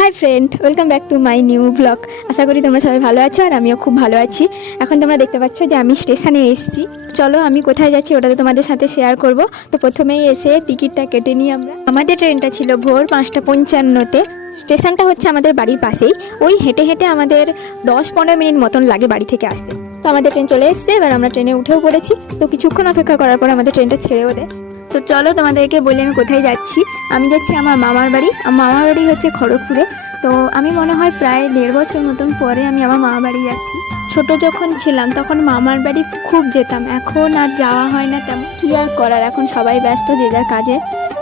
High friend, welcome back to my new blog. আশা করি তোমরা সবাই ভালো আছো আর আমিও খুব ভালো আছি। এখন তোমরা দেখতে পাচ্ছ যে আমি স্টেশনে এসেছি। চলো আমি কোথায় যাচ্ছি ওটা তো তোমাদের সাথে শেয়ার করব। তো প্রথমেই এসে টিকিটটা কেটে নিই আমরা। আমাদের ট্রেনটা ছিল ভোর 5:55-তে। স্টেশনটা হচ্ছে আমাদের বাড়ির পাশেই। ওই হেঁটে হেঁটে আমাদের 10-15 মিনিট মতন লাগে বাড়ি থেকে আসতে। তো আমাদের ট্রেন চলে এসছে, এবার আমরা ট্রেনে উঠেও পড়েছি। তো কিছুক্ষণ অপেক্ষা করার পর আমাদের ট্রেনটা ছেড়েও দেয়। তো চলো তোমাদেরকে বলি আমি কোথায় যাচ্ছি। আমি যাচ্ছি আমার মামার বাড়ি। আমার মামার বাড়ি হচ্ছে খড়গপুরে। তো আমি মনে হয় প্রায় 1.5 বছর মতন পরে আমি আমার মামার বাড়ি যাচ্ছি। ছোট যখন ছিলাম তখন মামার বাড়ি খুব যেতাম, এখন আর যাওয়া হয় না তেমন। কী আর করার, এখন সবাই ব্যস্ত যে যার কাজে,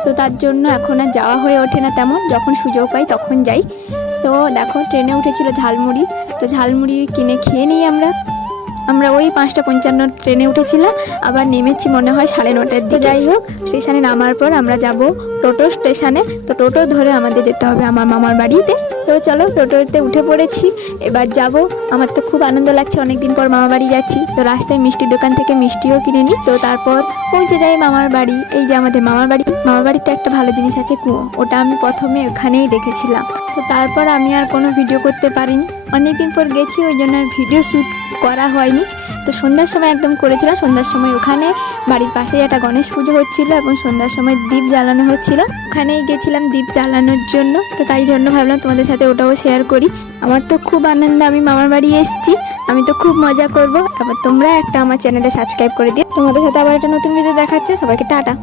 তো তার জন্য এখন আর যাওয়া হয়ে ওঠে না তেমন। যখন সুযোগ পাই তখন যাই। তো দেখো ট্রেনে উঠেছিল ঝালমুড়ি, তো ঝালমুড়ি কিনে খেয়ে নিই আমরা ওই 5:55 ট্রেনে উঠেছিলাম, আবার নেমেছি মনে হয় 9:30-এর দিকে। যাই হোক, স্টেশনে নামার পর আমরা যাব টোটো স্টেশনে। তো টোটো ধরে আমাদের যেতে হবে আমার মামার বাড়িতে। তো চলো টোটোতে উঠে পড়েছি, এবার যাব। আমার তো খুব আনন্দ লাগছে, অনেকদিন পর মামার বাড়ি যাচ্ছি। তো রাস্তায় মিষ্টির দোকান থেকে মিষ্টিও কিনে নিই। তো তারপর পৌঁছে যাই মামার বাড়ি। এই যে আমাদের মামার বাড়ি। মামার বাড়িতে একটা ভালো জিনিস আছে, কুয়ো। ওটা আমি প্রথমে ওখানেই দেখেছিলাম। তো তারপর আমি আর কোনো ভিডিও করতে পারিনি, অনেকদিন পর গেছি, ওই জন্য আর ভিডিও শ্যুট করা হয়নি। তো সন্ধ্যার সময় একদম করেছিলাম। সন্ধ্যার সময় ওখানে বাড়ির পাশেই একটা গণেশ পুজো হচ্ছিল এবং সন্ধ্যার সময় দীপ জ্বালানো হচ্ছিল, ওখানেই গেছিলাম দীপ জ্বালানোর জন্য। তো তাই জন্য ভাবলাম তোমাদের সাথে ওটাও শেয়ার করি। আমার তো খুব আনন্দ, আমি মামার বাড়ি এসেছি, আমি তো খুব মজা করব। আবার তোমরা একটা আমার চ্যানেলে সাবস্ক্রাইব করে দিও। তোমাদের সাথে আবার একটা নতুন ভিডিও দেখাচ্ছে। সবাইকে টাটা।